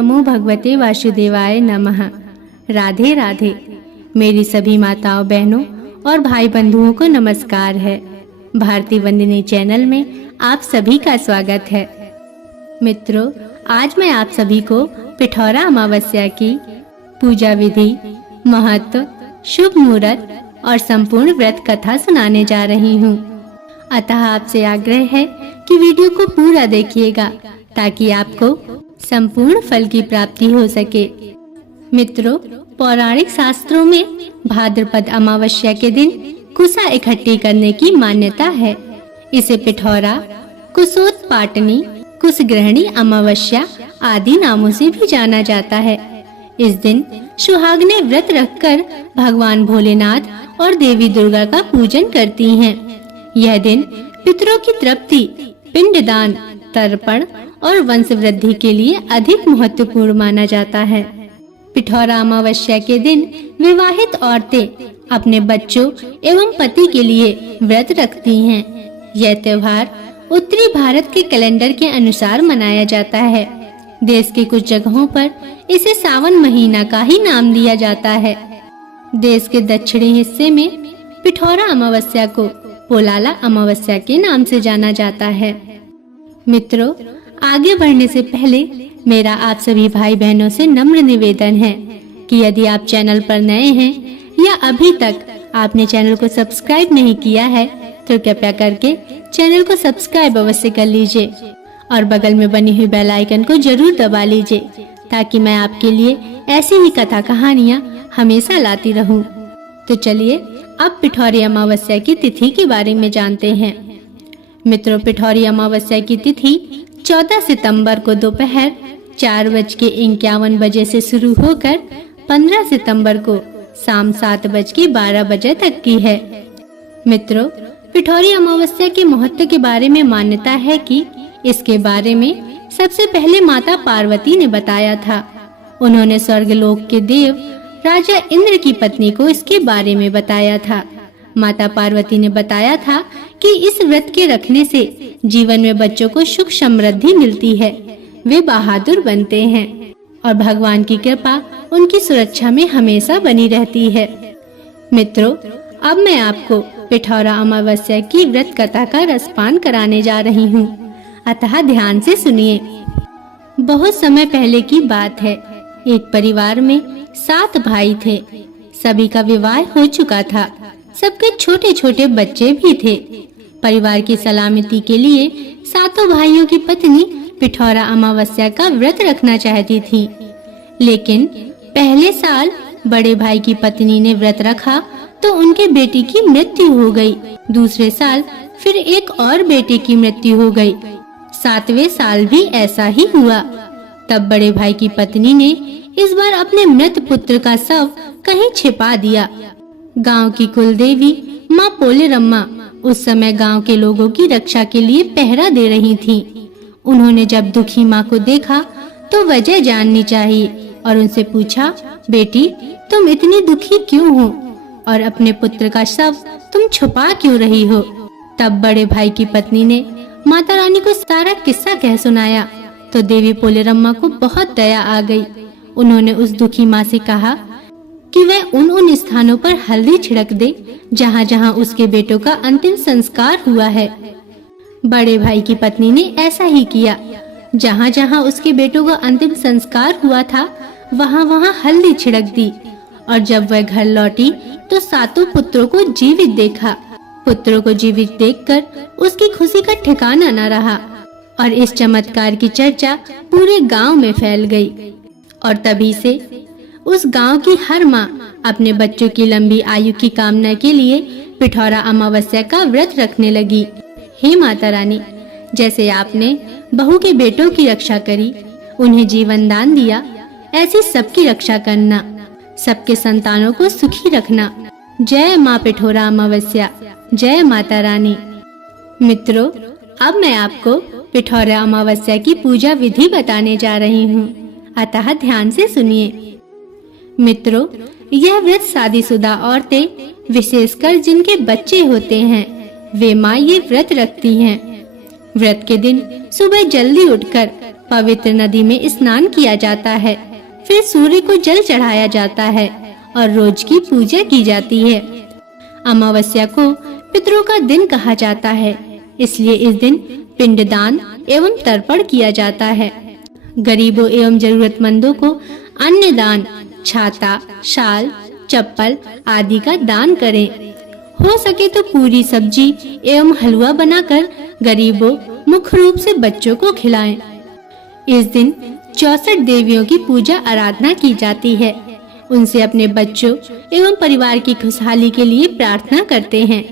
नमो भगवते वासुदेवाय नमः। राधे राधे। मेरी सभी माताओं, बहनों और भाई बंधुओं को नमस्कार है। भारती वंदिनी चैनल में आप सभी का स्वागत है। मित्रों, आज मैं आप सभी को पिठौरा अमावस्या की पूजा विधि, महत्व, शुभ मुहूर्त और संपूर्ण व्रत कथा सुनाने जा रही हूँ। अतः आपसे आग्रह है कि वीडियो को पूरा देखिएगा ताकि आपको संपूर्ण फल की प्राप्ति हो सके। मित्रों, पौराणिक शास्त्रों में भाद्रपद अमावस्या के दिन कुसा इकट्ठी करने की मान्यता है। इसे पिठौरा, कुसोत्पाटनी, कुसग्रहणी अमावस्या आदि नामों से भी जाना जाता है। इस दिन सुहागनें व्रत रखकर भगवान भोलेनाथ और देवी दुर्गा का पूजन करती हैं। यह दिन पितरों की तृप्ति, पिंडदान, तर्पण और वंश वृद्धि के लिए अधिक महत्वपूर्ण माना जाता है। पिठौरा अमावस्या के दिन विवाहित औरतें अपने बच्चों एवं पति के लिए व्रत रखती हैं। यह त्योहार उत्तरी भारत के कैलेंडर के अनुसार मनाया जाता है। देश के कुछ जगहों पर इसे सावन महीना का ही नाम दिया जाता है। देश के दक्षिणी हिस्से में पिठौरा अमावस्या को पोलाला अमावस्या के नाम से जाना जाता है। मित्रों, आगे बढ़ने से पहले मेरा आप सभी भाई बहनों से नम्र निवेदन है कि यदि आप चैनल पर नए हैं या अभी तक आपने चैनल को सब्सक्राइब नहीं किया है तो कृपया करके चैनल को सब्सक्राइब अवश्य कर लीजिए और बगल में बनी हुई बेल आइकन को जरूर दबा लीजिए ताकि मैं आपके लिए ऐसी ही कथा कहानियाँ हमेशा लाती रहूं। तो चलिए अब पिठौरी अमावस्या की तिथि के बारे में जानते हैं। मित्रों, पिठौरी अमावस्या की तिथि 14 सितंबर को दोपहर 4:51 से शुरू होकर 15 सितंबर को शाम 7:12 तक की है। मित्रों, पिठौरी अमावस्या के महत्व के बारे में मान्यता है कि इसके बारे में सबसे पहले माता पार्वती ने बताया था। उन्होंने स्वर्गलोक के देव राजा इंद्र की पत्नी को इसके बारे में बताया था। माता पार्वती ने बताया था कि इस व्रत के रखने से जीवन में बच्चों को सुख समृद्धि मिलती है, वे बहादुर बनते हैं और भगवान की कृपा उनकी सुरक्षा में हमेशा बनी रहती है। मित्रों, अब मैं आपको पिठौरा अमावस्या की व्रत कथा का रसपान कराने जा रही हूँ, अतः ध्यान से सुनिए। बहुत समय पहले की बात है। एक परिवार में 7 भाई थे। सभी का विवाह हो चुका था। सबके छोटे छोटे बच्चे भी थे। परिवार की सलामती के लिए 7 भाइयों की पत्नी पिठौरा अमावस्या का व्रत रखना चाहती थी। लेकिन पहले साल बड़े भाई की पत्नी ने व्रत रखा तो उनके बेटी की मृत्यु हो गई। दूसरे साल फिर एक और बेटे की मृत्यु हो गई। 7वें साल भी ऐसा ही हुआ। तब बड़े भाई की पत्नी ने इस बार अपने मृत पुत्र का शव कहीं छिपा दिया। गांव की कुल देवी माँ पोलेरम्मा उस समय गांव के लोगों की रक्षा के लिए पहरा दे रही थीं। उन्होंने जब दुखी माँ को देखा तो वजह जाननी चाहिए और उनसे पूछा, बेटी तुम इतनी दुखी क्यों हो और अपने पुत्र का शव तुम छुपा क्यों रही हो? तब बड़े भाई की पत्नी ने माता रानी को सारा किस्सा कह सुनाया तो देवी पोलेरम्मा को बहुत दया आ गई। उन्होंने उस दुखी माँ से कहा कि वह उन स्थानों पर हल्दी छिड़क दे जहाँ जहाँ उसके बेटों का अंतिम संस्कार हुआ है। बड़े भाई की पत्नी ने ऐसा ही किया। जहाँ जहाँ उसके बेटों का अंतिम संस्कार हुआ था वहाँ वहाँ हल्दी छिड़क दी और जब वह घर लौटी तो 7 पुत्रों को जीवित देखा। पुत्रों को जीवित देखकर उसकी खुशी का ठिकाना न रहा और इस चमत्कार की चर्चा पूरे गांव में फैल गई और तभी से उस गांव की हर माँ अपने बच्चों की लंबी आयु की कामना के लिए पिठौरा अमावस्या का व्रत रखने लगी। हे माता रानी, जैसे आपने बहू के बेटों की रक्षा करी, उन्हें जीवन दान दिया, ऐसी सबकी रक्षा करना, सबके संतानों को सुखी रखना। जय माँ पिठौरा अमावस्या, जय माता रानी। मित्रों, अब मैं आपको पिठौरा अमावस्या की पूजा विधि बताने जा रही हूँ, अतः ध्यान से सुनिए। मित्रों, यह व्रत शादीशुदा औरतें, विशेषकर जिनके बच्चे होते हैं, वे माँ ये व्रत रखती हैं। व्रत के दिन सुबह जल्दी उठकर पवित्र नदी में स्नान किया जाता है। फिर सूर्य को जल चढ़ाया जाता है और रोज की पूजा की जाती है। अमावस्या को पितरों का दिन कहा जाता है, इसलिए इस दिन पिंडदान एवं तर्पण किया जाता है। गरीबों एवं जरूरतमंदों को अन्न दान, छाता, शाल, चप्पल आदि का दान करें। हो सके तो पूरी सब्जी एवं हलवा बनाकर गरीबों, मुख्य रूप से बच्चों को खिलाएं। इस दिन 64 देवियों की पूजा आराधना की जाती है। उनसे अपने बच्चों एवं परिवार की खुशहाली के लिए प्रार्थना करते हैं।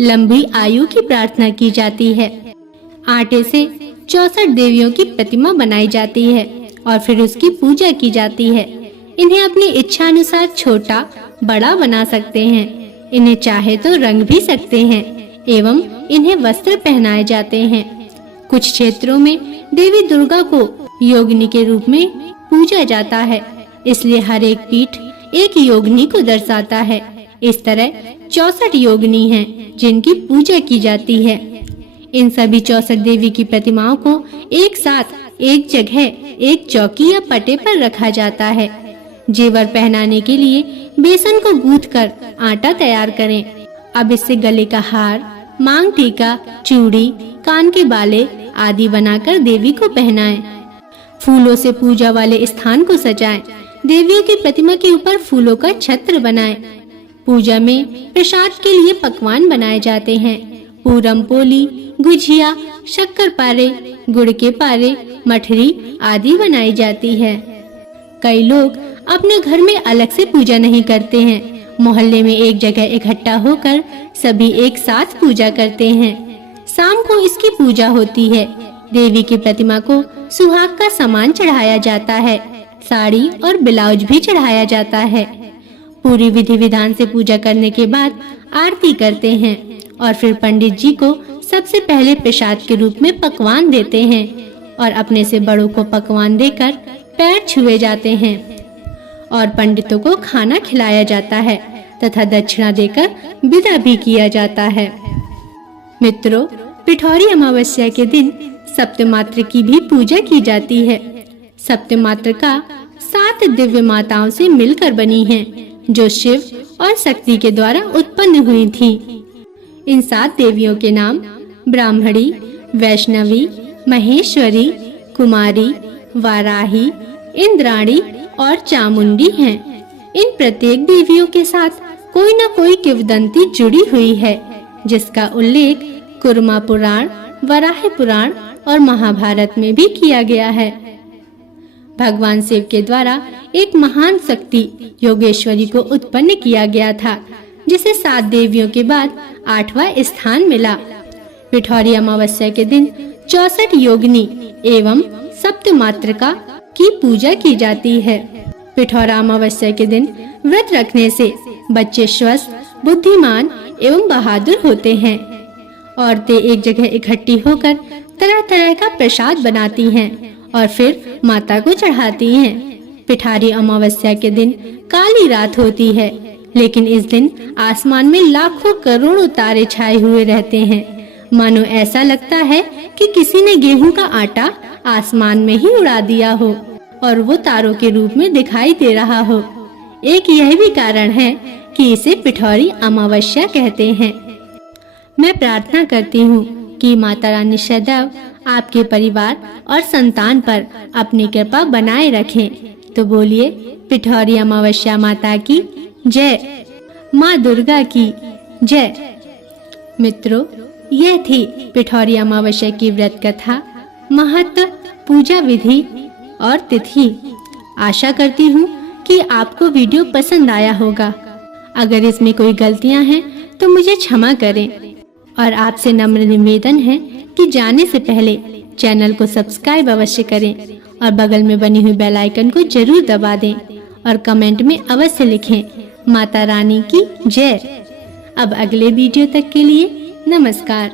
लंबी आयु की प्रार्थना की जाती है। आटे से 64 देवियों की प्रतिमा बनाई जाती है और फिर उसकी पूजा की जाती है। इन्हें अपनी इच्छा अनुसार छोटा बड़ा बना सकते हैं। इन्हें चाहे तो रंग भी सकते हैं एवं इन्हें वस्त्र पहनाए जाते हैं। कुछ क्षेत्रों में देवी दुर्गा को योगिनी के रूप में पूजा जाता है, इसलिए हर एक पीठ एक योगिनी को दर्शाता है। इस तरह 64 योगिनी हैं जिनकी पूजा की जाती है। इन सभी 64 देवी की प्रतिमाओं को एक साथ एक जगह एक चौकी या पटे पर रखा जाता है। जेवर पहनाने के लिए बेसन को गूंथकर आटा तैयार करें। अब इससे गले का हार, मांग टीका, चूड़ी, कान के बाले आदि बनाकर देवी को पहनाएं। फूलों से पूजा वाले स्थान को सजाएं। देवियों की प्रतिमा के ऊपर फूलों का छत्र बनाएं। पूजा में प्रसाद के लिए पकवान बनाए जाते हैं। पूरम पोली, गुजिया, शक्कर पारे, गुड़ के पारे, मठरी आदि बनाई जाती है। कई लोग अपने घर में अलग से पूजा नहीं करते हैं। मोहल्ले में एक जगह इकट्ठा होकर सभी एक साथ पूजा करते हैं। शाम को इसकी पूजा होती है। देवी की प्रतिमा को सुहाग का सामान चढ़ाया जाता है। साड़ी और ब्लाउज भी चढ़ाया जाता है। पूरी विधि विधान से पूजा करने के बाद आरती करते हैं और फिर पंडित जी को सबसे पहले प्रसाद के रूप में पकवान देते हैं और अपने से बड़ों को पकवान देकर पैर छुए जाते हैं और पंडितों को खाना खिलाया जाता है तथा दक्षिणा देकर विदा भी किया जाता है। मित्रों, पिठौरी अमावस्या के दिन सप्तमात्र की भी पूजा की जाती है। सप्तमात्र का 7 दिव्य माताओं से मिलकर बनी है, जो शिव और शक्ति के द्वारा उत्पन्न हुई थी। इन 7 देवियों के नाम ब्राह्मणी, वैष्णवी, महेश्वरी, कुमारी, वाराही, इंद्राणी और चामुंडी हैं। इन प्रत्येक देवियों के साथ कोई न कोई किंवदंती जुड़ी हुई है, जिसका उल्लेख कुर्मा पुराण, वराह पुराण और महाभारत में भी किया गया है। भगवान शिव के द्वारा एक महान शक्ति योगेश्वरी को उत्पन्न किया गया था, जिसे 7 देवियों के बाद 8वां स्थान मिला। पिठौरी अमावस्या के दिन 64 योगिनी एवं सप्तमात्रका की पूजा की जाती है। पिठौरा अमावस्या के दिन व्रत रखने से बच्चे स्वस्थ, बुद्धिमान एवं बहादुर होते हैं। औरतें एक जगह इकट्ठी होकर तरह तरह का प्रसाद बनाती हैं और फिर माता को चढ़ाती हैं। पिठौरी अमावस्या के दिन काली रात होती है, लेकिन इस दिन आसमान में लाखों करोड़ों तारे छाए हुए रहते हैं। मानो ऐसा लगता है कि किसी ने गेहूं का आटा आसमान में ही उड़ा दिया हो और वो तारों के रूप में दिखाई दे रहा हो। एक यह भी कारण है कि इसे पिठौरी अमावस्या कहते हैं। मैं प्रार्थना करती हूँ कि माता रानी सदैव आपके परिवार और संतान पर अपनी कृपा बनाए रखें। तो बोलिए पिठौरी अमावस्या माता की जय, माँ दुर्गा की जय। मित्रों, यह थी पिठौरी अमावस्या की व्रत कथा, महत्व, पूजा विधि और तिथि। आशा करती हूँ कि आपको वीडियो पसंद आया होगा। अगर इसमें कोई गलतियाँ हैं तो मुझे क्षमा करें और आपसे नम्र निवेदन है कि जाने से पहले चैनल को सब्सक्राइब अवश्य करें और बगल में बनी हुई बेल आइकन को जरूर दबा दें और कमेंट में अवश्य लिखें माता रानी की जय। अब अगले वीडियो तक के लिए नमस्कार।